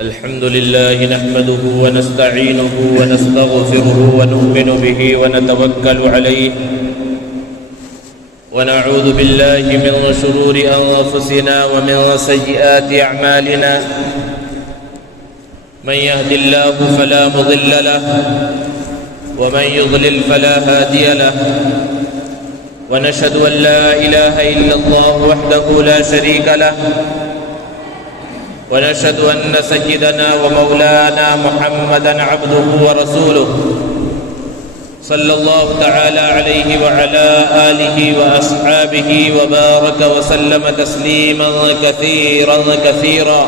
الحمد لله نحمده ونستعينه ونستغفره ونؤمن به ونتوكل عليه ونعوذ بالله من شرور أنفسنا ومن سيئات أعمالنا من يهد الله فلا مضل له ومن يضلل فلا هادي له ونشهد أن لا إله إلا الله وحده لا شريك له ونشهد أن سيدنا ومولانا محمدًا عبده ورسوله صلى الله تعالى عليه وعلى آله وأصحابه وبارك وسلم تسليمًا كثيرًا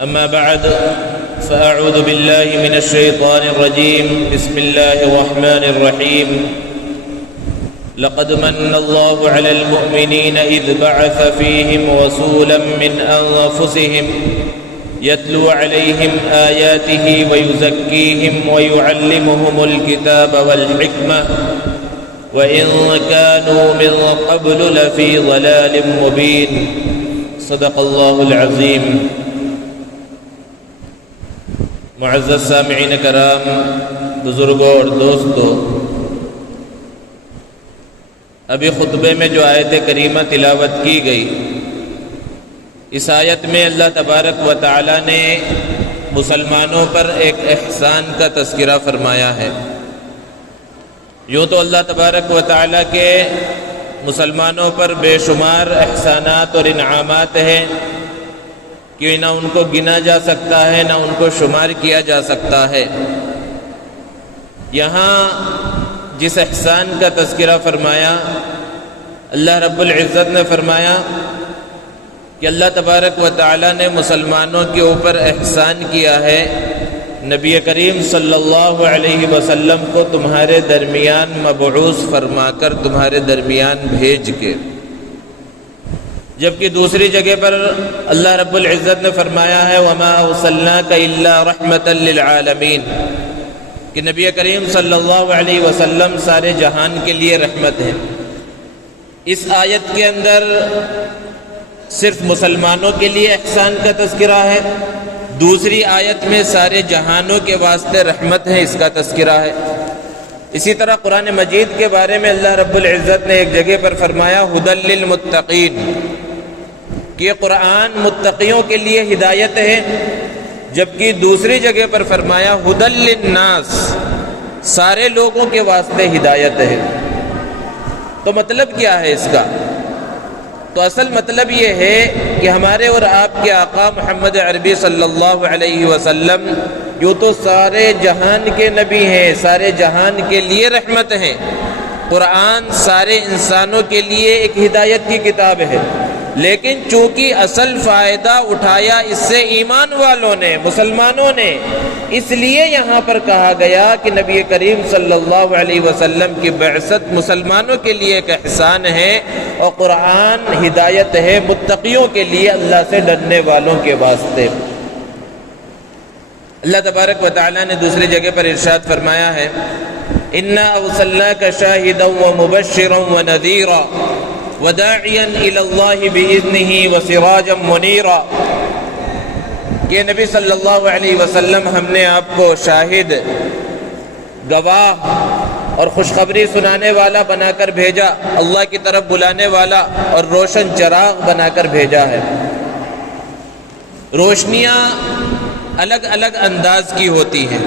أما بعد فأعوذ بالله من الشيطان الرجيم بسم الله الرحمن الرحيم لقد من الله على المؤمنين إذ بعث فيهم رسولا من أنفسهم يتلو عليهم آياته ويزكيهم ويعلمهم الكتاب والحكمة وإن كانوا من قبل لفي ضلال مبين صدق الله العظيم. معزز سامعین کرام، بزرگوں اور دوستوں، ابھی خطبے میں جو آیت کریمہ تلاوت کی گئی، اس آیت میں اللہ تبارک و تعالی نے مسلمانوں پر ایک احسان کا تذکرہ فرمایا ہے. یوں تو اللہ تبارک و تعالی کے مسلمانوں پر بے شمار احسانات اور انعامات ہیں کہ نہ ان کو گنا جا سکتا ہے نہ ان کو شمار کیا جا سکتا ہے. یہاں جس احسان کا تذکرہ فرمایا، اللہ رب العزت نے فرمایا کہ اللہ تبارک و تعالی نے مسلمانوں کے اوپر احسان کیا ہے نبی کریم صلی اللہ علیہ وسلم کو تمہارے درمیان مبعوث فرما کر، تمہارے درمیان بھیج کے. جبکہ دوسری جگہ پر اللہ رب العزت نے فرمایا ہے وَمَا أَرْسَلْنَاكَ إِلَّا رَحْمَةً لِلْعَالَمِينَ، کہ نبی کریم صلی اللہ علیہ وسلم سارے جہان کے لیے رحمت ہیں. اس آیت کے اندر صرف مسلمانوں کے لیے احسان کا تذکرہ ہے، دوسری آیت میں سارے جہانوں کے واسطے رحمت ہے، اس کا تذکرہ ہے. اسی طرح قرآن مجید کے بارے میں اللہ رب العزت نے ایک جگہ پر فرمایا هُدًى لِلْمُتَّقِينَ، کہ یہ قرآن متقیوں کے لیے ہدایت ہے. جبکہ دوسری جگہ پر فرمایا هُدًى لِلنَّاسِ، سارے لوگوں کے واسطے ہدایت ہے. تو مطلب کیا ہے اس کا؟ تو اصل مطلب یہ ہے کہ ہمارے اور آپ کے آقا محمد عربی صلی اللہ علیہ وسلم جو تو سارے جہان کے نبی ہیں، سارے جہان کے لیے رحمت ہیں. قرآن سارے انسانوں کے لیے ایک ہدایت کی کتاب ہے، لیکن چونکہ اصل فائدہ اٹھایا اس سے ایمان والوں نے، مسلمانوں نے، اس لیے یہاں پر کہا گیا کہ نبی کریم صلی اللہ علیہ وسلم کی بعثت مسلمانوں کے لیے ایک احسان ہے، اور قرآن ہدایت ہے متقیوں کے لیے، اللہ سے ڈرنے والوں کے واسطے. اللہ تبارک و تعالی نے دوسری جگہ پر ارشاد فرمایا ہے اِنَّا أَرْسَلْنَاكَ شَاهِدًا وَمُبَشِّرًا وَنَذِيرًا وَدَاعِيًا إِلَى اللَّهِ بِإِذْنِهِ وَسِرَاجًا مُنِيرًا، کہ نبی صلی اللہ علیہ وسلم ہم نے آپ کو شاہد، گواہ اور خوشخبری سنانے والا بنا کر بھیجا، اللہ کی طرف بلانے والا اور روشن چراغ بنا کر بھیجا ہے. روشنیاں الگ الگ انداز کی ہوتی ہیں.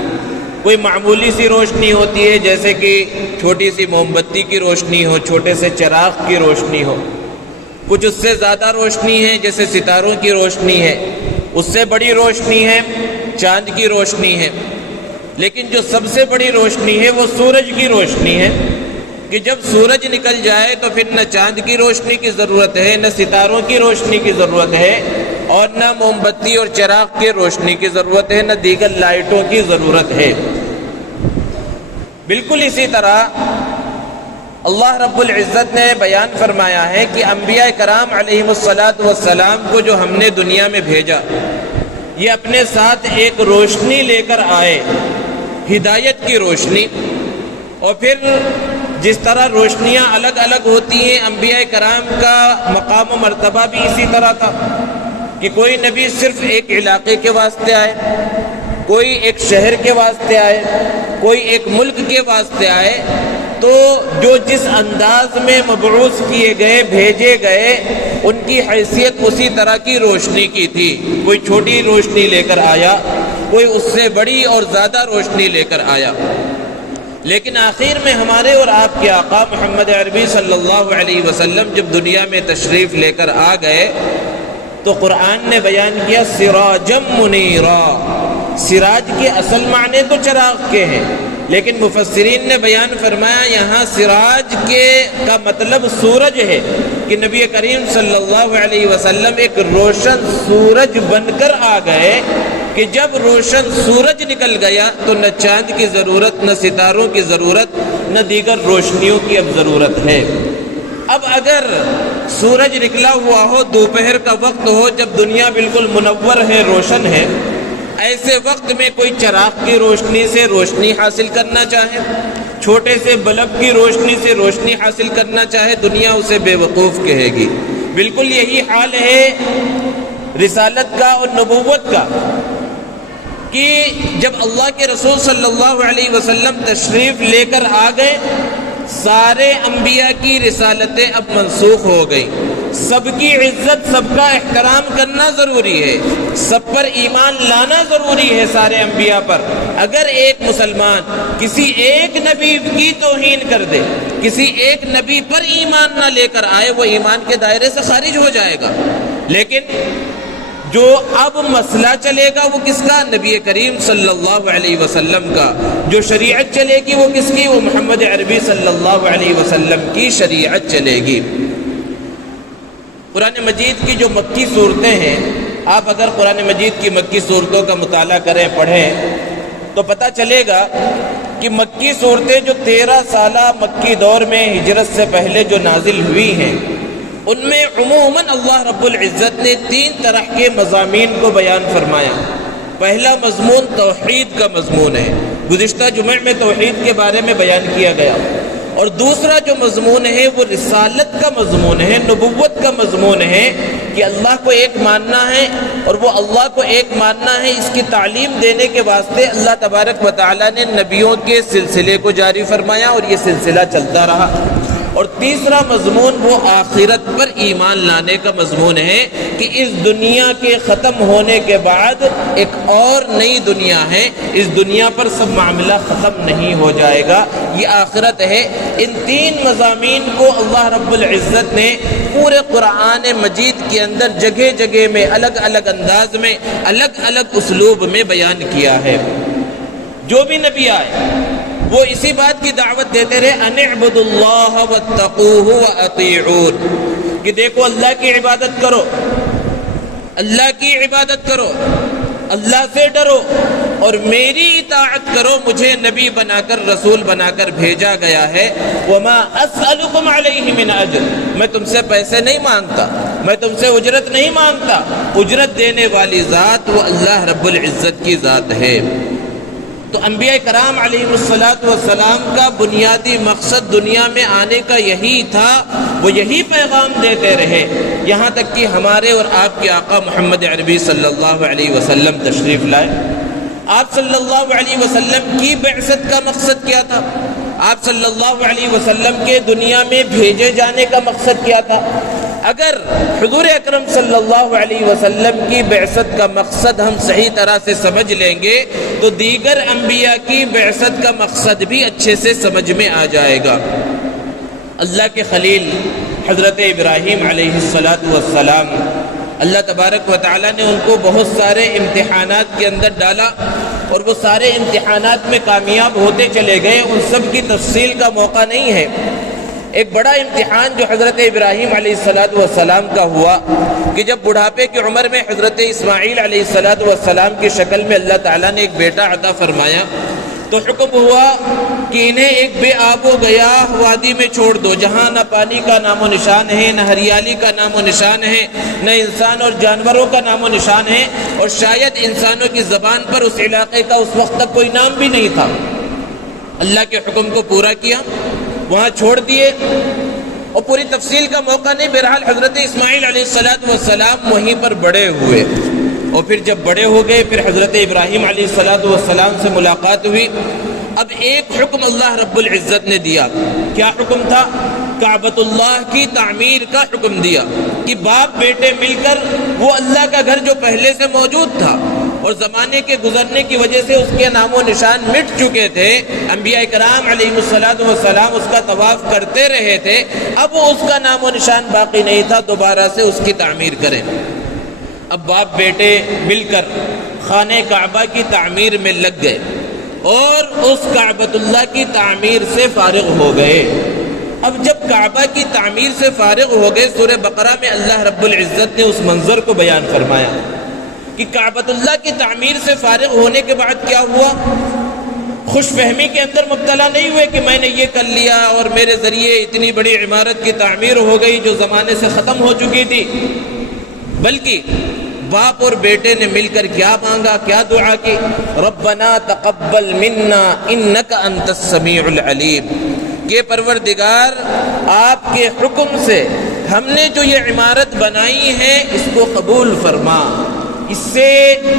کوئی معمولی سی روشنی ہوتی ہے جیسے کہ چھوٹی سی موم بتی کی روشنی ہو، چھوٹے سے چراغ کی روشنی ہو. کچھ اس سے زیادہ روشنی ہے جیسے ستاروں کی روشنی ہے. اس سے بڑی روشنی ہے چاند کی روشنی ہے. لیکن جو سب سے بڑی روشنی ہے وہ سورج کی روشنی ہے، کہ جب سورج نکل جائے تو پھر نہ چاند کی روشنی کی ضرورت ہے، نہ ستاروں کی روشنی کی ضرورت ہے، اور نہ موم بتی اور چراغ کی روشنی کی ضرورت ہے، نہ دیگر لائٹوں کی ضرورت ہے. بالکل اسی طرح اللہ رب العزت نے بیان فرمایا ہے کہ انبیاء کرام علیہم السلام کو جو ہم نے دنیا میں بھیجا، یہ اپنے ساتھ ایک روشنی لے کر آئے، ہدایت کی روشنی. اور پھر جس طرح روشنیاں الگ الگ ہوتی ہیں، انبیاء کرام کا مقام و مرتبہ بھی اسی طرح تھا. کہ کوئی نبی صرف ایک علاقے کے واسطے آئے، کوئی ایک شہر کے واسطے آئے، کوئی ایک ملک کے واسطے آئے، تو جو جس انداز میں مبعوث کیے گئے، بھیجے گئے، ان کی حیثیت اسی طرح کی روشنی کی تھی۔ کوئی چھوٹی روشنی لے کر آیا، کوئی اس سے بڑی اور زیادہ روشنی لے کر آیا، لیکن آخر میں ہمارے اور آپ کے آقا محمد عربی صلی اللہ علیہ وسلم جب دنیا میں تشریف لے کر آ گئے تو قرآن نے بیان کیا سراجم منیرا۔ سراج کے اصل معنی تو چراغ کے ہیں، لیکن مفسرین نے بیان فرمایا یہاں سراج کا مطلب سورج ہے، کہ نبی کریم صلی اللہ علیہ وسلم ایک روشن سورج بن کر آ گئے، کہ جب روشن سورج نکل گیا تو نہ چاند کی ضرورت، نہ ستاروں کی ضرورت، نہ دیگر روشنیوں کی اب ضرورت ہے۔ اب اگر سورج نکلا ہوا ہو، دوپہر کا وقت ہو جب دنیا بالکل منور ہے، روشن ہے، ایسے وقت میں کوئی چراغ کی روشنی سے روشنی حاصل کرنا چاہے، چھوٹے سے بلب کی روشنی سے روشنی حاصل کرنا چاہے، دنیا اسے بے وقوف کہے گی۔ بالکل یہی حال ہے رسالت کا اور نبوت کا، کہ جب اللہ کے رسول صلی اللہ علیہ وسلم تشریف لے کر آ گئے، سارے انبیاء کی رسالتیں اب منسوخ ہو گئیں۔ سب کی عزت، سب کا احترام کرنا ضروری ہے، سب پر ایمان لانا ضروری ہے، سارے انبیاء پر۔ اگر ایک مسلمان کسی ایک نبی کی توہین کر دے، کسی ایک نبی پر ایمان نہ لے کر آئے، وہ ایمان کے دائرے سے خارج ہو جائے گا۔ لیکن جو اب مسئلہ چلے گا وہ کس کا؟ نبی کریم صلی اللہ علیہ وسلم کا۔ جو شریعت چلے گی وہ کس کی؟ وہ محمد عربی صلی اللہ علیہ وسلم کی شریعت چلے گی۔ قرآن مجید کی جو مکی صورتیں ہیں، آپ اگر قرآن مجید کی مکی صورتوں کا مطالعہ کریں، پڑھیں، تو پتہ چلے گا کہ مکی صورتیں جو 13 سالہ مکی دور میں ہجرت سے پہلے جو نازل ہوئی ہیں، ان میں عموماً اللہ رب العزت نے 3 طرح کے مضامین کو بیان فرمایا۔ پہلا مضمون توحید کا مضمون ہے، گزشتہ جمعہ میں توحید کے بارے میں بیان کیا گیا، اور دوسرا جو مضمون ہے وہ رسالت کا مضمون ہے، نبوت کا مضمون ہے، کہ اللہ کو ایک ماننا ہے، اور وہ اللہ کو ایک ماننا ہے، اس کی تعلیم دینے کے واسطے اللہ تبارک و تعالیٰ نے نبیوں کے سلسلے کو جاری فرمایا، اور یہ سلسلہ چلتا رہا۔ اور تیسرا مضمون وہ آخرت پر ایمان لانے کا مضمون ہے، کہ اس دنیا کے ختم ہونے کے بعد ایک اور نئی دنیا ہے، اس دنیا پر سب معاملہ ختم نہیں ہو جائے گا، یہ آخرت ہے۔ ان 3 مضامین کو اللہ رب العزت نے پورے قرآن مجید کے اندر جگہ جگہ میں الگ الگ انداز میں، الگ الگ اسلوب میں بیان کیا ہے۔ جو بھی نبی آئے وہ اسی بات کی دعوت دیتے رہے، ان اعبدوا اللہ واتقوہ واطیعون، کہ دیکھو اللہ کی عبادت کرو، اللہ کی عبادت کرو، اللہ سے ڈرو، اور میری اطاعت کرو، مجھے نبی بنا کر، رسول بنا کر بھیجا گیا ہے۔ وما اسألکم علیہ من اجر، میں تم سے پیسے نہیں مانگتا، میں تم سے اجرت نہیں مانگتا، اجرت دینے والی ذات وہ اللہ رب العزت کی ذات ہے۔ تو انبیاء کرام علیہ السلام کا بنیادی مقصد دنیا میں آنے کا یہی تھا، وہ یہی پیغام دیتے رہے، یہاں تک کہ ہمارے اور آپ کے آقا محمد عربی صلی اللہ علیہ وسلم تشریف لائے۔ آپ صلی اللہ علیہ وسلم کی بعثت کا مقصد کیا تھا؟ آپ صلی اللہ علیہ وسلم کے دنیا میں بھیجے جانے کا مقصد کیا تھا؟ اگر حضور اکرم صلی اللہ علیہ وسلم کی بعثت کا مقصد ہم صحیح طرح سے سمجھ لیں گے تو دیگر انبیاء کی بعثت کا مقصد بھی اچھے سے سمجھ میں آ جائے گا۔ اللہ کے خلیل حضرت ابراہیم علیہ السلام، اللہ تبارک و تعالیٰ نے ان کو بہت سارے امتحانات کے اندر ڈالا، اور وہ سارے امتحانات میں کامیاب ہوتے چلے گئے، ان سب کی تفصیل کا موقع نہیں ہے۔ ایک بڑا امتحان جو حضرت ابراہیم علیہ السلام کا ہوا، کہ جب بڑھاپے کی عمر میں حضرت اسماعیل علیہ السلام کی شکل میں اللہ تعالیٰ نے ایک بیٹا عطا فرمایا، تو حکم ہوا کہ انہیں ایک بے آب و گیاہ وادی میں چھوڑ دو، جہاں نہ پانی کا نام و نشان ہے، نہ ہریالی کا نام و نشان ہے، نہ انسان اور جانوروں کا نام و نشان ہے، اور شاید انسانوں کی زبان پر اس علاقے کا اس وقت تک کوئی نام بھی نہیں تھا۔ اللہ کے حکم کو پورا کیا، وہاں چھوڑ دیے، اور پوری تفصیل کا موقع نہیں، بہرحال حضرت اسماعیل علیہ السلام وہیں پر بڑے ہوئے، اور پھر جب بڑے ہو گئے پھر حضرت ابراہیم علیہ السلام سے ملاقات ہوئی۔ اب ایک حکم اللہ رب العزت نے دیا، کیا حکم تھا؟ کعبۃ اللہ کی تعمیر کا حکم دیا کہ باپ بیٹے مل کر وہ اللہ کا گھر جو پہلے سے موجود تھا اور زمانے کے گزرنے کی وجہ سے اس کے نام و نشان مٹ چکے تھے، انبیاء کرام علیہ السلام اس کا طواف کرتے رہے تھے، اب اس کا نام و نشان باقی نہیں تھا، دوبارہ سے اس کی تعمیر کریں۔ اب باپ بیٹے مل کر خانہ کعبہ کی تعمیر میں لگ گئے اور اس کعبۃ اللہ کی تعمیر سے فارغ ہو گئے۔ اب جب کعبہ کی تعمیر سے فارغ ہو گئے، سورہ بقرہ میں اللہ رب العزت نے اس منظر کو بیان فرمایا کہ کعبۃ اللہ کی تعمیر سے فارغ ہونے کے بعد کیا ہوا؟ خوش فہمی کے اندر مبتلا نہیں ہوئے کہ میں نے یہ کر لیا اور میرے ذریعے اتنی بڑی عمارت کی تعمیر ہو گئی جو زمانے سے ختم ہو چکی تھی، بلکہ باپ اور بیٹے نے مل کر کیا مانگا، کیا دعا کی؟ ربنا تقبل منا انک انت السمیع العلیم، کہ پروردگار آپ کے حکم سے ہم نے جو یہ عمارت بنائی ہے اس کو قبول فرما۔ اس سے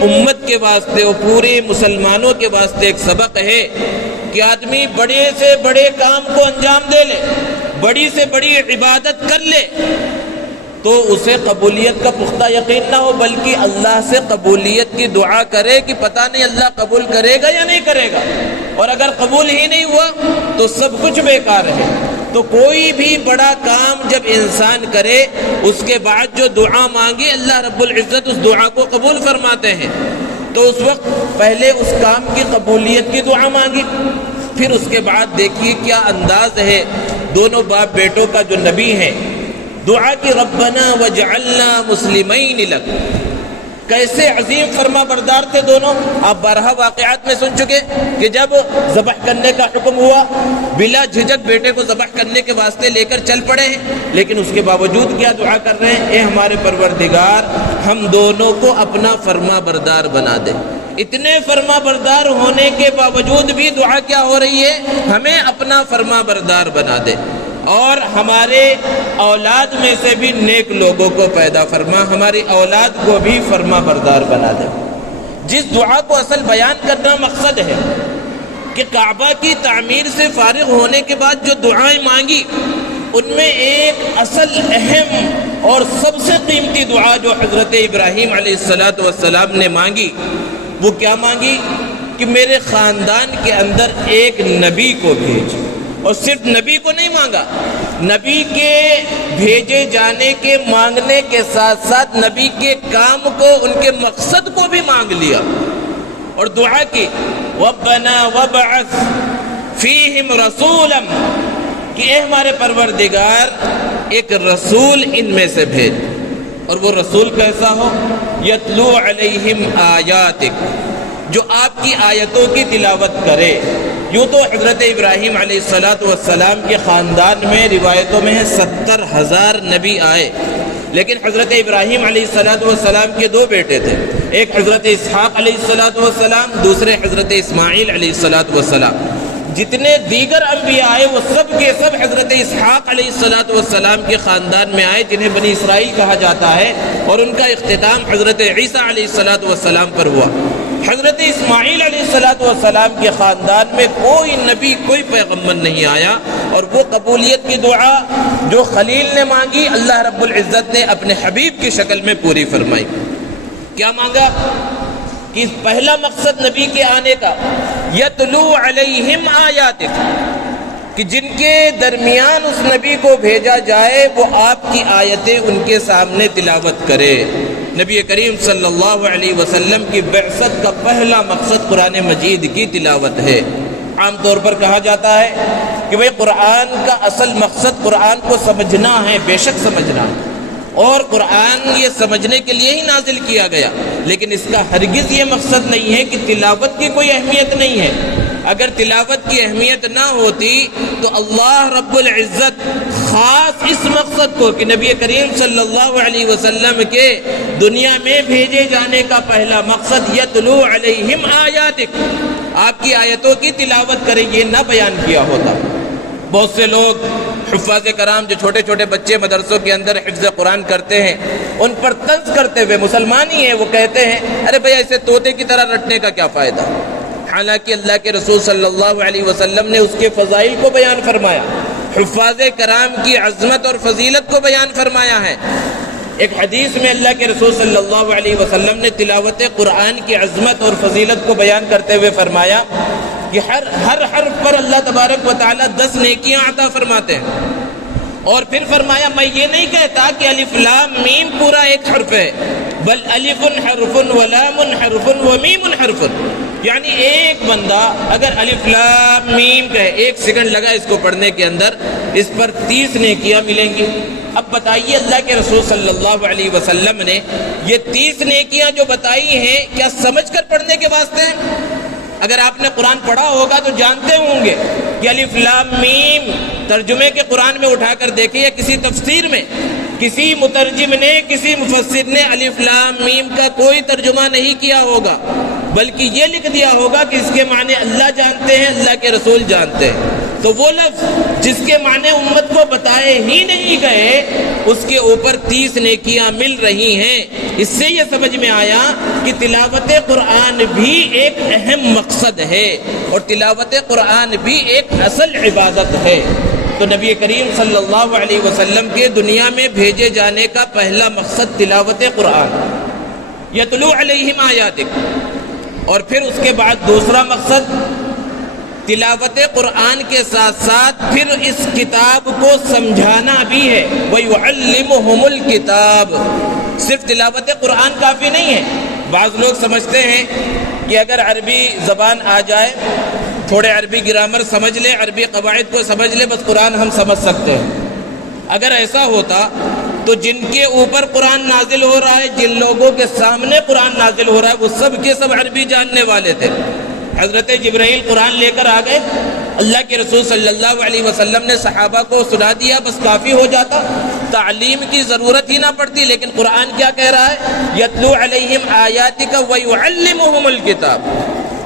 امت کے واسطے اور پورے مسلمانوں کے واسطے ایک سبق ہے کہ آدمی بڑے سے بڑے کام کو انجام دے لے، بڑی سے بڑی عبادت کر لے تو اسے قبولیت کا پختہ یقین نہ ہو، بلکہ اللہ سے قبولیت کی دعا کرے کہ پتہ نہیں اللہ قبول کرے گا یا نہیں کرے گا، اور اگر قبول ہی نہیں ہوا تو سب کچھ بیکار ہے۔ تو کوئی بھی بڑا کام جب انسان کرے اس کے بعد جو دعا مانگے اللہ رب العزت اس دعا کو قبول فرماتے ہیں، تو اس وقت پہلے اس کام کی قبولیت کی دعا مانگی، پھر اس کے بعد دیکھیے کیا انداز ہے دونوں باپ بیٹوں کا جو نبی ہیں، دعا کی ربنا وجعلنا مسلمین لک، کیسے عظیم فرما بردار تھے دونوں۔ آپ بارہا واقعات میں سن چکے کہ جب ذبح کرنے کا حکم ہوا بلا جھجک بیٹے کو ذبح کرنے کے واسطے لے کر چل پڑے ہیں، لیکن اس کے باوجود کیا دعا کر رہے ہیں؟ اے ہمارے پروردگار ہم دونوں کو اپنا فرما بردار بنا دے۔ اتنے فرما بردار ہونے کے باوجود بھی دعا کیا ہو رہی ہے؟ ہمیں اپنا فرما بردار بنا دے اور ہمارے اولاد میں سے بھی نیک لوگوں کو پیدا فرما، ہماری اولاد کو بھی فرما بردار بنا دے۔ جس دعا کو اصل بیان کرنا مقصد ہے کہ کعبہ کی تعمیر سے فارغ ہونے کے بعد جو دعائیں مانگی ان میں ایک اصل اہم اور سب سے قیمتی دعا جو حضرت ابراہیم علیہ السلام نے مانگی وہ کیا مانگی؟ کہ میرے خاندان کے اندر ایک نبی کو بھیج، اور صرف نبی کو نہیں مانگا، نبی کے بھیجے جانے کے مانگنے کے ساتھ ساتھ نبی کے کام کو، ان کے مقصد کو بھی مانگ لیا اور دعا کی ربنا وابعث فیہم رسولا، کہ اے ہمارے پروردگار ایک رسول ان میں سے بھیج، اور وہ رسول کیسا ہو؟ یتلو علیہم آیاتک، جو آپ کی آیتوں کی تلاوت کرے۔ یوں تو حضرت ابراہیم علیہ السلام کے خاندان میں روایتوں میں 70,000 نبی آئے، لیکن حضرت ابراہیم علیہ السلام کے دو بیٹے تھے، ایک حضرت اسحاق علیہ السلام، دوسرے حضرت اسماعیل علیہ السلام۔ جتنے دیگر انبیاء آئے وہ سب کے سب حضرت اسحاق علیہ السلام کے خاندان میں آئے، جنہیں بنی اسرائیل کہا جاتا ہے، اور ان کا اختتام حضرت عیسیٰ علیہ السلام پر ہوا۔ حضرت اسماعیل علیہ السلام کے خاندان میں کوئی نبی، کوئی پیغمبر نہیں آیا، اور وہ قبولیت کی دعا جو خلیل نے مانگی اللہ رب العزت نے اپنے حبیب کی شکل میں پوری فرمائی۔ کیا مانگا؟ کہ پہلا مقصد نبی کے آنے کا یتلو علیہم آیاتک، کہ جن کے درمیان اس نبی کو بھیجا جائے وہ آپ کی آیتیں ان کے سامنے تلاوت کرے۔ نبی کریم صلی اللہ علیہ وسلم کی بعثت کا پہلا مقصد قرآن مجید کی تلاوت ہے۔ عام طور پر کہا جاتا ہے کہ بھئی قرآن کا اصل مقصد قرآن کو سمجھنا ہے، بے شک سمجھنا، اور قرآن یہ سمجھنے کے لیے ہی نازل کیا گیا، لیکن اس کا ہرگز یہ مقصد نہیں ہے کہ تلاوت کی کوئی اہمیت نہیں ہے۔ اگر تلاوت کی اہمیت نہ ہوتی تو اللہ رب العزت خاص اس مقصد کو کہ نبی کریم صلی اللہ علیہ وسلم کے دنیا میں بھیجے جانے کا پہلا مقصد یتلو علیہم آیاتک، آپ کی آیتوں کی تلاوت کریں، یہ نہ بیان کیا ہوتا۔ بہت سے لوگ حفاظ کرام جو چھوٹے چھوٹے بچے مدرسوں کے اندر حفظ قرآن کرتے ہیں، ان پر طنز کرتے ہوئے، مسلمان ہی ہیں وہ، کہتے ہیں ارے بھیا اسے طوطے کی طرح رٹنے کا کیا فائدہ؟ حالانکہ اللہ کے رسول صلی اللہ علیہ وسلم نے اس کے فضائل کو بیان فرمایا، حفاظ کرام کی عظمت اور فضیلت کو بیان فرمایا ہے۔ ایک حدیث میں اللہ کے رسول صلی اللہ علیہ وسلم نے تلاوت قرآن کی عظمت اور فضیلت کو بیان کرتے ہوئے فرمایا کہ ہر حرف پر اللہ تبارک و تعالیٰ 10 نیکیاں عطا فرماتے ہیں، اور پھر فرمایا میں یہ نہیں کہتا کہ الف لام میم پورا ایک حرف ہے، بل الف حرف ولام حرف ومیم حرف، یعنی ایک بندہ اگر الف لام میم کہے، 1 سیکنڈ لگا اس کو پڑھنے کے اندر، اس پر 30 نیکیاں ملیں گی۔ اب بتائیے اللہ کے رسول صلی اللہ علیہ وسلم نے یہ 30 نیکیاں جو بتائی ہیں کیا سمجھ کر پڑھنے کے واسطے ہیں؟ اگر آپ نے قرآن پڑھا ہوگا تو جانتے ہوں گے کہ الف لام میم ترجمے کے قرآن میں اٹھا کر دیکھیں، یا کسی تفسیر میں کسی مترجم نے، کسی مفسر نے الف لام میم کا کوئی ترجمہ نہیں کیا ہوگا، بلکہ یہ لکھ دیا ہوگا کہ اس کے معنی اللہ جانتے ہیں، اللہ کے رسول جانتے ہیں۔ تو وہ لفظ جس کے معنی امت کو بتائے ہی نہیں گئے، اس کے اوپر 30 نیکیاں مل رہی ہیں۔ اس سے یہ سمجھ میں آیا کہ تلاوت قرآن بھی ایک اہم مقصد ہے، اور تلاوت قرآن بھی ایک اصل عبادت ہے۔ تو نبی کریم صلی اللہ علیہ وسلم کے دنیا میں بھیجے جانے کا پہلا مقصد تلاوت قرآن، یتلو علیہم آیاتک، اور پھر اس کے بعد دوسرا مقصد تلاوت قرآن کے ساتھ ساتھ پھر اس کتاب کو سمجھانا بھی ہے، وَيُعَلِّمُهُمُ الْكِتَابِ۔ صرف تلاوت قرآن کافی نہیں ہے۔ بعض لوگ سمجھتے ہیں کہ اگر عربی زبان آ جائے، تھوڑے عربی گرامر سمجھ لے، عربی قواعد کو سمجھ لے، بس قرآن ہم سمجھ سکتے ہیں۔ اگر ایسا ہوتا تو جن کے اوپر قرآن نازل ہو رہا ہے، جن لوگوں کے سامنے قرآن نازل ہو رہا ہے، وہ سب کے سب عربی جاننے والے تھے۔ حضرت جبرائیل قرآن لے کر آ گئے، اللہ کے رسول صلی اللہ علیہ وسلم نے صحابہ کو سنا دیا، بس کافی ہو جاتا، تعلیم کی ضرورت ہی نہ پڑتی۔ لیکن قرآن کیا کہہ رہا ہے؟ یتلو علیہم آیاتک ویعلمہم الکتاب،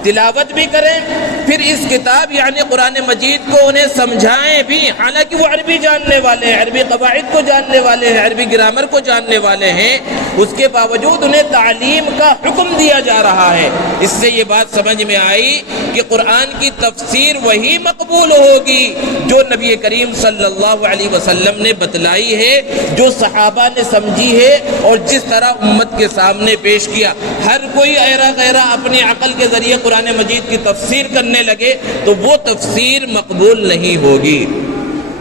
تلاوت بھی کریں، پھر اس کتاب یعنی قرآن مجید کو انہیں سمجھائیں بھی، حالانکہ وہ عربی جاننے والے ہیں، عربی قواعد کو جاننے والے ہیں، عربی گرامر کو جاننے والے ہیں، اس کے باوجود انہیں تعلیم کا حکم دیا جا رہا ہے۔ اس سے یہ بات سمجھ میں آئی کہ قرآن کی تفسیر وہی مقبول ہوگی جو نبی کریم صلی اللہ علیہ وسلم نے بتلائی ہے، جو صحابہ نے سمجھی ہے، اور جس طرح امت کے سامنے پیش کیا۔ ہر کوئی ایرا غیرہ اپنی عقل کے ذریعے قرآن مجید کی تفسیر کرنے لگے تو وہ تفسیر مقبول نہیں ہوگی۔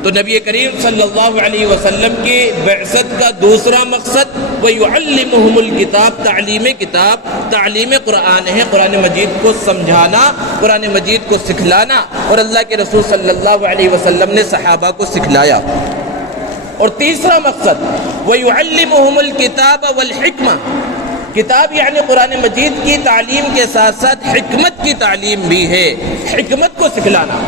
تو نبی کریم صلی اللہ علیہ وسلم کی بعثت کا دوسرا مقصد وَيُعَلِّمُهُمُ الْكِتَابِ، تعلیم کتاب، تعلیم قرآن ہے، قرآن مجید کو سمجھانا، قرآن مجید کو سکھلانا، اور اللہ کے رسول صلی اللہ علیہ وسلم نے صحابہ کو سکھلایا۔ اور تیسرا مقصد وَيُعَلِّمُهُمُ الْكِتَابَ وَالْحِكْمَةَ، کتاب یعنی قرآن مجید کی تعلیم کے ساتھ ساتھ حکمت کی تعلیم بھی ہے، حکمت کو سکھلانا۔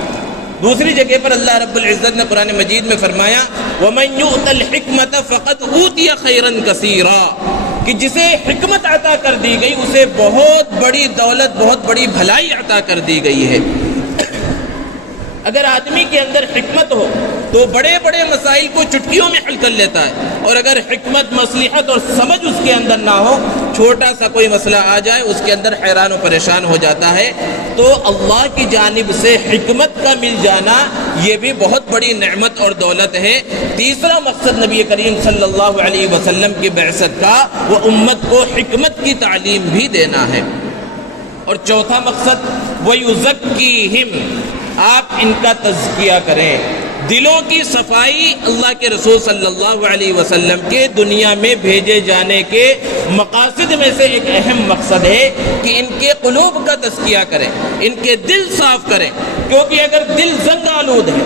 دوسری جگہ پر اللہ رب العزت نے قرآن مجید میں فرمایا وَمَن يُؤْتَ الْحِكْمَةَ فَقَدْ أُوتِيَ خَيْرًا كَثِيرًا، کہ جسے حکمت عطا کر دی گئی اسے بہت بڑی دولت، بہت بڑی بھلائی عطا کر دی گئی ہے۔ اگر آدمی کے اندر حکمت ہو تو بڑے بڑے مسائل کو چٹکیوں میں حل کر لیتا ہے، اور اگر حکمت، مصلحت اور سمجھ اس کے اندر نہ ہو، چھوٹا سا کوئی مسئلہ آ جائے اس کے اندر حیران و پریشان ہو جاتا ہے۔ تو اللہ کی جانب سے حکمت کا مل جانا یہ بھی بہت بڑی نعمت اور دولت ہے۔ تیسرا مقصد نبی کریم صلی اللہ علیہ وسلم کی بعثت کا وہ امت کو حکمت کی تعلیم بھی دینا ہے۔ اور چوتھا مقصد وَيُزَكِّيهِمْ، آپ ان کا تزکیہ کریں، دلوں کی صفائی اللہ کے رسول صلی اللہ علیہ وسلم کے دنیا میں بھیجے جانے کے مقاصد میں سے ایک اہم مقصد ہے کہ ان کے قلوب کا تزکیہ کریں، ان کے دل صاف کریں، کیونکہ اگر دل زنگ آلود ہے،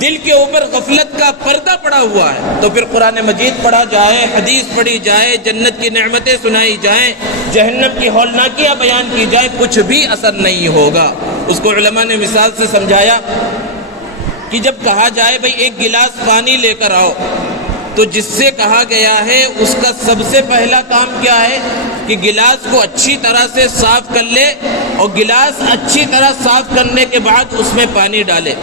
دل کے اوپر غفلت کا پردہ پڑا ہوا ہے، تو پھر قرآن مجید پڑھا جائے، حدیث پڑھی جائے، جنت کی نعمتیں سنائی جائیں، جہنم کی ہولناکیاں بیان کی جائے، کچھ بھی اثر نہیں ہوگا۔ اس کو علماء نے مثال سے سمجھایا کہ جب کہا جائے بھئی ایک گلاس پانی لے کر آؤ، تو جس سے کہا گیا ہے اس کا سب سے پہلا کام کیا ہے کہ گلاس کو اچھی طرح سے صاف کر لے، اور گلاس اچھی طرح صاف کرنے کے بعد اس میں پانی ڈالے۔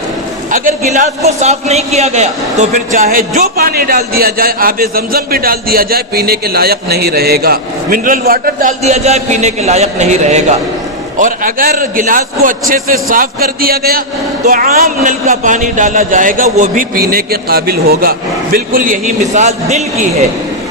اگر گلاس کو صاف نہیں کیا گیا تو پھر چاہے جو پانی ڈال دیا جائے، آب زمزم بھی ڈال دیا جائے، پینے کے لائق نہیں رہے گا، منرل واٹر ڈال دیا جائے، پینے کے لائق نہیں رہے گا۔ اور اگر گلاس کو اچھے سے صاف کر دیا گیا تو عام نل کا پانی ڈالا جائے گا، وہ بھی پینے کے قابل ہوگا۔ بالکل یہی مثال دل کی ہے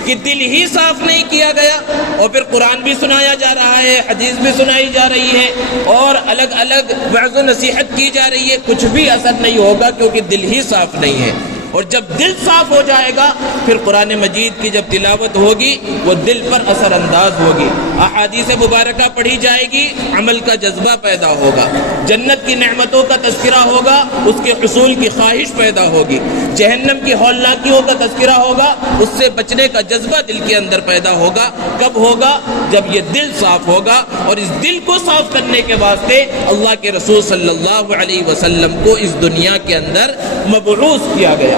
کہ دل ہی صاف نہیں کیا گیا، اور پھر قرآن بھی سنایا جا رہا ہے، حدیث بھی سنائی جا رہی ہے، اور الگ الگ وعظ و نصیحت کی جا رہی ہے، کچھ بھی اثر نہیں ہوگا، کیونکہ دل ہی صاف نہیں ہے۔ اور جب دل صاف ہو جائے گا پھر قرآن مجید کی جب تلاوت ہوگی وہ دل پر اثر انداز ہوگی، احادیث مبارکہ پڑھی جائے گی، عمل کا جذبہ پیدا ہوگا، جنت کی نعمتوں کا تذکرہ ہوگا، اس کے حصول کی خواہش پیدا ہوگی، جہنم کی ہولناکیوں کا تذکرہ ہوگا، اس سے بچنے کا جذبہ دل کے اندر پیدا ہوگا۔ کب ہوگا؟ جب یہ دل صاف ہوگا۔ اور اس دل کو صاف کرنے کے واسطے اللہ کے رسول صلی اللہ علیہ وسلم کو اس دنیا کے اندر مبعوث کیا گیا۔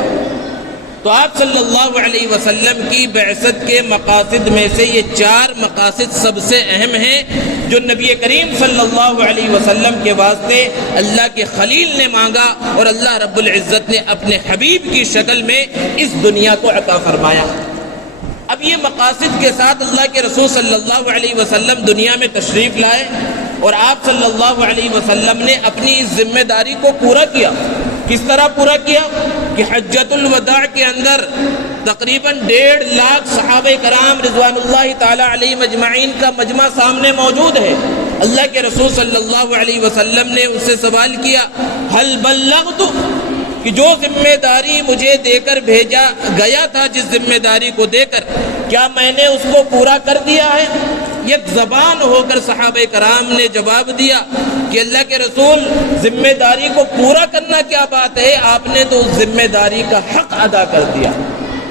تو آپ صلی اللہ علیہ وسلم کی بعثت کے مقاصد میں سے یہ 4 مقاصد سب سے اہم ہیں جو نبی کریم صلی اللہ علیہ وسلم کے واسطے اللہ کے خلیل نے مانگا، اور اللہ رب العزت نے اپنے حبیب کی شکل میں اس دنیا کو عطا فرمایا۔ اب یہ مقاصد کے ساتھ اللہ کے رسول صلی اللہ علیہ وسلم دنیا میں تشریف لائے، اور آپ صلی اللہ علیہ وسلم نے اپنی اس ذمہ داری کو پورا کیا۔ کس طرح پورا کیا کہ حجۃ الوداع کے اندر تقریباً 1.5 لاکھ صحابہ کرام رضوان اللہ تعالی علیہم اجمعین کا مجمع سامنے موجود ہے۔ اللہ کے رسول صلی اللہ علیہ وسلم نے اس سے سوال کیا، ہل بلغت، کہ جو ذمہ داری مجھے دے کر بھیجا گیا تھا، جس ذمہ داری کو دے کر، کیا میں نے اس کو پورا کر دیا ہے؟ یک زبان ہو کر صحابہ کرام نے جواب دیا کہ اللہ کے رسول، ذمہ داری کو پورا کرنا کیا بات ہے، آپ نے تو اس ذمہ داری کا حق ادا کر دیا۔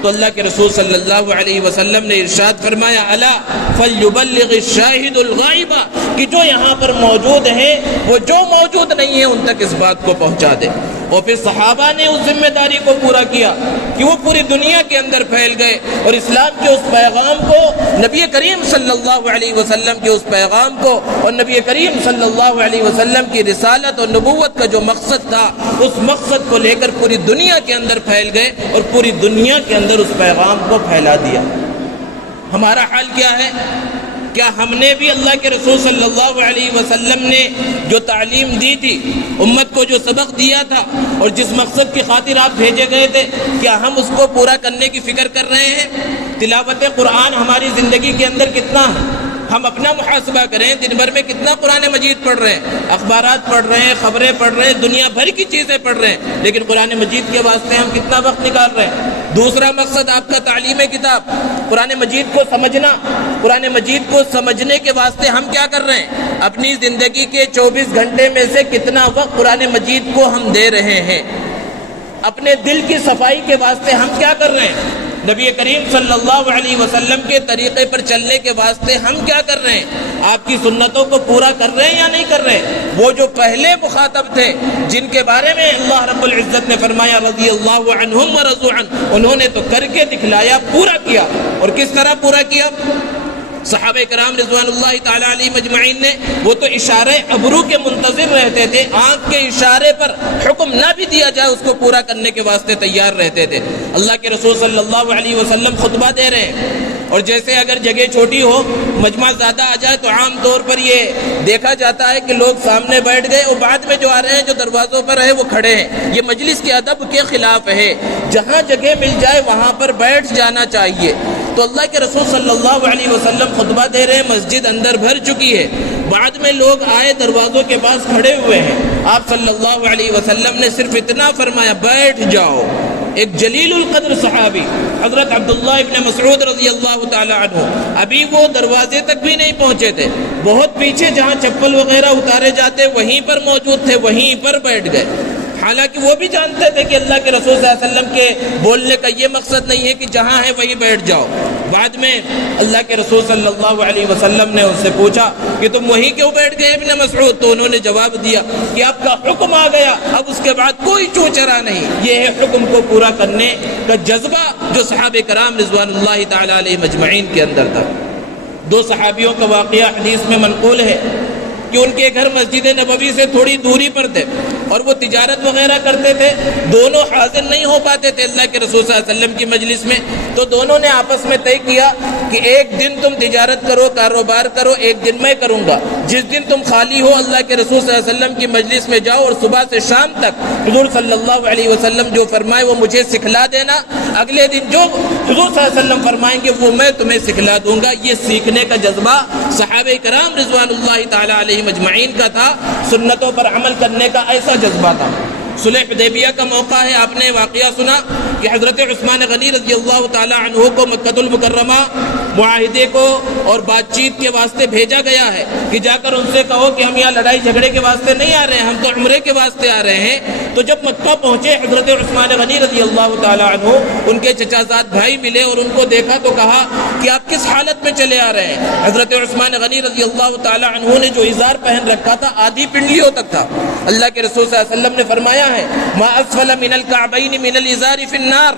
تو اللہ کے رسول صلی اللہ علیہ وسلم نے ارشاد فرمایا، الا فلیبلغ الشاہد الغائب، کہ جو یہاں پر موجود ہیں وہ جو موجود نہیں ہیں ان تک اس بات کو پہنچا دے۔ اور پھر صحابہ نے اس ذمہ داری کو پورا کیا کہ وہ پوری دنیا کے اندر پھیل گئے، اور اسلام کے اس پیغام کو، نبی کریم صلی اللہ علیہ وسلم کے اس پیغام کو، اور نبی کریم صلی اللہ علیہ وسلم کی رسالت اور نبوت کا جو مقصد تھا، اس مقصد کو لے کر پوری دنیا کے اندر پھیل گئے، اور پوری دنیا کے اندر اس پیغام کو پھیلا دیا۔ ہمارا حال کیا ہے؟ کیا ہم نے بھی اللہ کے رسول صلی اللہ علیہ وسلم نے جو تعلیم دی تھی، امت کو جو سبق دیا تھا، اور جس مقصد کی خاطر آپ بھیجے گئے تھے، کیا ہم اس کو پورا کرنے کی فکر کر رہے ہیں؟ تلاوت قرآن ہماری زندگی کے اندر کتنا ہے؟ ہم اپنا محاسبہ کریں، دن بھر میں کتنا قرآن مجید پڑھ رہے ہیں، اخبارات پڑھ رہے ہیں، خبریں پڑھ رہے ہیں، دنیا بھر کی چیزیں پڑھ رہے ہیں، لیکن قرآن مجید کے واسطے ہم کتنا وقت نکال رہے ہیں؟ دوسرا مقصد آپ کا تعلیم کتاب، قرآن مجید کو سمجھنا، قرآن مجید کو سمجھنے کے واسطے ہم کیا کر رہے ہیں؟ اپنی زندگی کے 24 گھنٹے میں سے کتنا وقت قرآن مجید کو ہم دے رہے ہیں؟ اپنے دل کی صفائی کے واسطے ہم کیا کر رہے ہیں؟ نبی کریم صلی اللہ علیہ وسلم کے طریقے پر چلنے کے واسطے ہم کیا کر رہے ہیں؟ آپ کی سنتوں کو پورا کر رہے ہیں یا نہیں کر رہے ہیں؟ وہ جو پہلے مخاطب تھے، جن کے بارے میں اللہ رب العزت نے فرمایا رضی اللہ عنہم ورضوا عنہ، انہوں نے تو کر کے دکھلایا، پورا کیا۔ اور کس طرح پورا کیا؟ صحابہ کرام رضوان اللہ تعالی علیہ مجمعین نے، وہ تو اشارے ابرو کے منتظر رہتے تھے، آنکھ کے اشارے پر حکم نہ بھی دیا جائے اس کو پورا کرنے کے واسطے تیار رہتے تھے۔ اللہ کے رسول صلی اللہ علیہ وسلم خطبہ دے رہے ہیں، اور جیسے اگر جگہ چھوٹی ہو، مجمع زیادہ آ جائے، تو عام طور پر یہ دیکھا جاتا ہے کہ لوگ سامنے بیٹھ گئے، اور بعد میں جو آ رہے ہیں، جو دروازوں پر ہے وہ کھڑے ہیں۔ یہ مجلس کے ادب کے خلاف ہے، جہاں جگہ مل جائے وہاں پر بیٹھ جانا چاہیے۔ تو اللہ کے رسول صلی اللہ علیہ وسلم خطبہ دے رہے ہیں، مسجد اندر بھر چکی ہے، بعد میں لوگ آئے، دروازوں کے پاس کھڑے ہوئے ہیں، آپ صلی اللہ علیہ وسلم نے صرف اتنا فرمایا، بیٹھ جاؤ۔ ایک جلیل القدر صحابی حضرت عبداللہ ابن مسعود رضی اللہ تعالی عنہ، ابھی وہ دروازے تک بھی نہیں پہنچے تھے، بہت پیچھے جہاں چپل وغیرہ اتارے جاتے وہیں پر موجود تھے، وہیں پر بیٹھ گئے۔ حالانکہ وہ بھی جانتے تھے کہ اللہ کے رسول صلی اللہ علیہ وسلم کے بولنے کا یہ مقصد نہیں ہے کہ جہاں ہے وہیں بیٹھ جاؤ۔ بعد میں اللہ کے رسول صلی اللہ علیہ وسلم نے ان سے پوچھا کہ تم وہیں کیوں بیٹھ گئے ابن مسعود؟ تو انہوں نے جواب دیا کہ آپ کا حکم آ گیا، اب اس کے بعد کوئی چوچرا نہیں۔ یہ ہے حکم کو پورا کرنے کا جذبہ جو صحابہ کرام رضوان اللہ تعالی علیہ مجمعین کے اندر تھا۔ 2 صحابیوں کا واقعہ حدیث میں منقول ہے کہ ان کے گھر مسجد نبوی سے تھوڑی دوری پر تھے۔ اور وہ تجارت وغیرہ کرتے تھے، دونوں حاضر نہیں ہو پاتے تھے اللہ کے رسول صلی اللہ علیہ وسلم کی مجلس میں، تو دونوں نے آپس میں طے کیا کہ ایک دن تم تجارت کرو، کاروبار کرو، ایک دن میں کروں گا، جس دن تم خالی ہو اللہ کے رسول صلی اللہ علیہ وسلم کی مجلس میں جاؤ اور صبح سے شام تک حضور صلی اللہ علیہ وسلم جو فرمائے وہ مجھے سکھلا دینا، اگلے دن جو حضور صلی اللہ علیہ وسلم فرمائیں گے وہ میں تمہیں سکھلا دوں گا۔ یہ سیکھنے کا جذبہ صحابہ کرام رضوان اللہ تعالی علیہم اجمعین کا تھا، سنتوں پر عمل کرنے کا ایسا جذبہ تھا۔ صلح حدیبیہ کا موقع ہے، آپ نے واقعہ سنا کہ حضرت عثمان غنی رضی اللہ تعالی عنہ کو مکہ المکرمہ معاہدے کو اور بات چیت کے واسطے بھیجا گیا ہے کہ جا کر ان سے کہو کہ ہم یہاں لڑائی جھگڑے کے واسطے نہیں آ رہے ہیں، ہم تو عمرے کے واسطے آ رہے ہیں۔ تو جب مکہ پہنچے حضرت عثمان غنی رضی اللہ تعالی عنہ ان کے چچا زاد بھائی ملے اور ان کو دیکھا تو کہا کہ آپ کس حالت میں چلے آ رہے ہیں؟ حضرت عثمان غنی رضی اللہ تعالی عنہ نے جو ازار پہن رکھا تھا آدھی پنڈلیوں تک تھا۔ اللہ کے رسول صلی اللہ علیہ وسلم نے فرمایا ہے ما اسفل من الكعبین من الازار فی النار،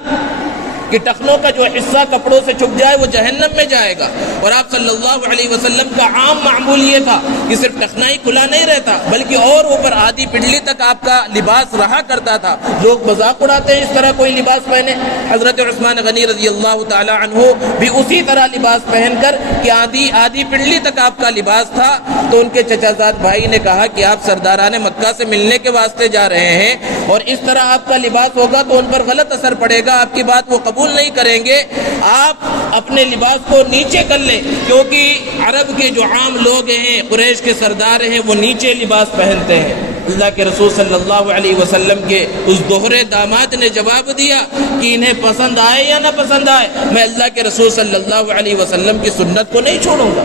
کہ ٹخنوں کا جو حصہ کپڑوں سے چھپ جائے وہ جہنم میں جائے گا۔ اور آپ صلی اللہ علیہ وسلم کا عام معمول یہ تھا کہ صرف ٹخنا ہی کھلا نہیں رہتا بلکہ اور اوپر آدھی پنڈلی تک آپ کا لباس رہا کرتا تھا۔ لوگ مذاق اڑاتے ہیں اس طرح کوئی لباس پہنے، حضرت عثمان غنی رضی اللہ تعالی عنہ بھی اسی طرح لباس پہن کر کہ آدھی پنڈلی تک آپ کا لباس تھا۔ تو ان کے چچا زاد بھائی نے کہا کہ آپ سرداران مکہ سے ملنے کے واسطے جا رہے ہیں اور اس طرح آپ کا لباس ہوگا تو ان پر غلط اثر پڑے گا، آپ کی بات وہ قبول نہیں کریں گے، آپ اپنے لباس کو نیچے کر لیں، کیونکہ عرب کے جو عام لوگ ہیں، قریش کے سردار ہیں، وہ نیچے لباس پہنتے ہیں۔ اللہ کے رسول صلی اللہ علیہ وسلم کے اس دوہرے داماد نے جواب دیا کہ انہیں پسند آئے یا نہ پسند آئے، میں اللہ کے رسول صلی اللہ علیہ وسلم کی سنت کو نہیں چھوڑوں گا۔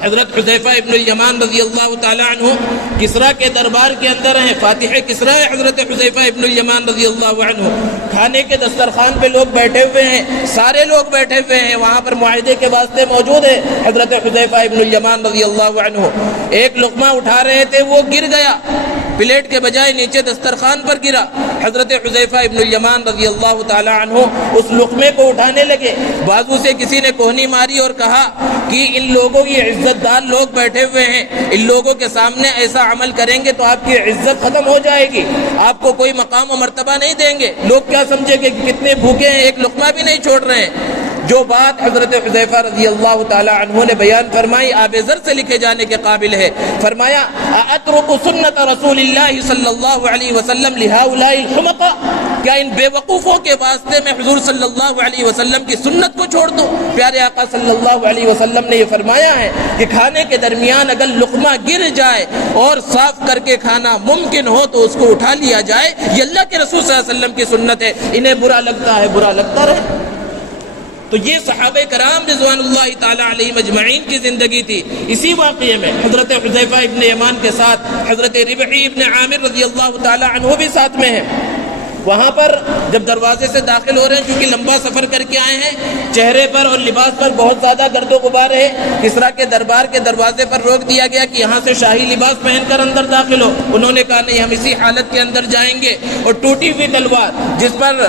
حضرت حذیفہ ابن الیمان رضی اللہ تعالی عنہ کسریٰ کے دربار کے اندر ہیں، فاتح کسریٰ ہے حضرت حذیفہ ابن الیمان رضی اللہ عنہ، کھانے کے دسترخوان پہ لوگ بیٹھے ہوئے ہیں، سارے لوگ بیٹھے ہوئے ہیں، وہاں پر معاہدے کے واسطے موجود ہے حضرت حذیفہ ابن الیمان رضی اللہ عنہ، ایک لقمہ اٹھا رہے تھے وہ گر گیا، پلیٹ کے بجائے نیچے دسترخوان پر گرا۔ حضرت حذیفہ ابن الیمان رضی اللہ تعالی عنہ اس لقمے کو اٹھانے لگے، بازو سے کسی نے کوہنی ماری اور کہا کہ ان لوگوں کی عزت دار لوگ بیٹھے ہوئے ہیں، ان لوگوں کے سامنے ایسا عمل کریں گے تو آپ کی عزت ختم ہو جائے گی، آپ کو کوئی مقام و مرتبہ نہیں دیں گے، لوگ کیا سمجھیں گے کہ کتنے بھوکے ہیں، ایک لقمہ بھی نہیں چھوڑ رہے ہیں۔ جو بات حضرت حذیفہ رضی اللہ تعالی عنہ نے بیان فرمائی آب ذر سے لکھے جانے کے قابل ہے، فرمایا اَأَتْرُكُ سُنَّةَ رسول اللہ صلی اللہ علیہ وسلم لِهَؤُلَاءِ الْحُمَقَاءِ، کیا ان بے وقوفوں کے واسطے میں حضور صلی اللہ علیہ وسلم کی سنت کو چھوڑ دوں؟ پیارے آقا صلی اللہ علیہ وسلم نے یہ فرمایا ہے کہ کھانے کے درمیان اگر لقمہ گر جائے اور صاف کر کے کھانا ممکن ہو تو اس کو اٹھا لیا جائے، یہ اللہ کے رسول صلی اللہ علیہ وسلم کی سنت ہے، انہیں برا لگتا ہے برا لگتا رہے۔ تو یہ صحابہ کرام رضوان اللہ تعالی علیہم اجمعین کی زندگی تھی۔ اسی واقعے میں حضرت حذیفہ ابن یمان کے ساتھ حضرت ربعی ابن عامر رضی اللہ تعالی عنہ بھی ساتھ میں ہیں۔ وہاں پر جب دروازے سے داخل ہو رہے ہیں، کیونکہ لمبا سفر کر کے آئے ہیں، چہرے پر اور لباس پر بہت زیادہ گرد و غبار ہے، کسریٰ کے دربار کے دروازے پر روک دیا گیا کہ یہاں سے شاہی لباس پہن کر اندر داخل ہو۔ انہوں نے کہا نہیں، ہم اسی حالت کے اندر جائیں گے، اور ٹوٹی ہوئی تلوار جس پر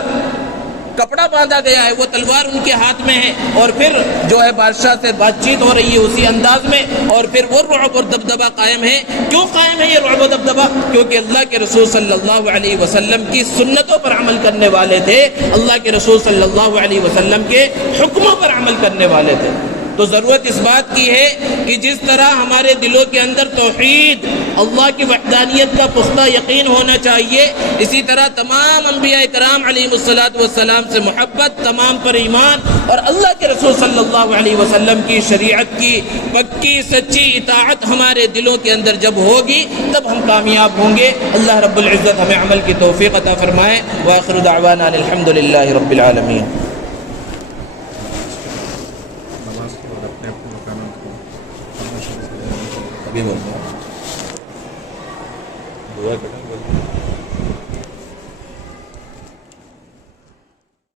کپڑا باندھا گیا ہے وہ تلوار ان کے ہاتھ میں ہے، اور پھر جو ہے بادشاہ سے بات چیت ہو رہی ہے اسی انداز میں، اور پھر وہ رعب اور دبدبہ قائم ہے۔ کیوں قائم ہے یہ رعب و دبدبہ؟ کیونکہ اللہ کے رسول صلی اللہ علیہ وسلم کی سنتوں پر عمل کرنے والے تھے، اللہ کے رسول صلی اللہ علیہ وسلم کے حکموں پر عمل کرنے والے تھے۔ تو ضرورت اس بات کی ہے کہ جس طرح ہمارے دلوں کے اندر توحید، اللہ کی وحدانیت کا پختہ یقین ہونا چاہیے، اسی طرح تمام انبیاء کرام علیہ السلام سے محبت، تمام پر ایمان، اور اللہ کے رسول صلی اللہ علیہ وسلم کی شریعت کی پکی سچی اطاعت ہمارے دلوں کے اندر جب ہوگی تب ہم کامیاب ہوں گے۔ اللہ رب العزت ہمیں عمل کی توفیق عطا فرمائے۔ وآخر دعوانا الحمد للہ رب العالمین۔ ابھی بولتا ہوں دعا کریں۔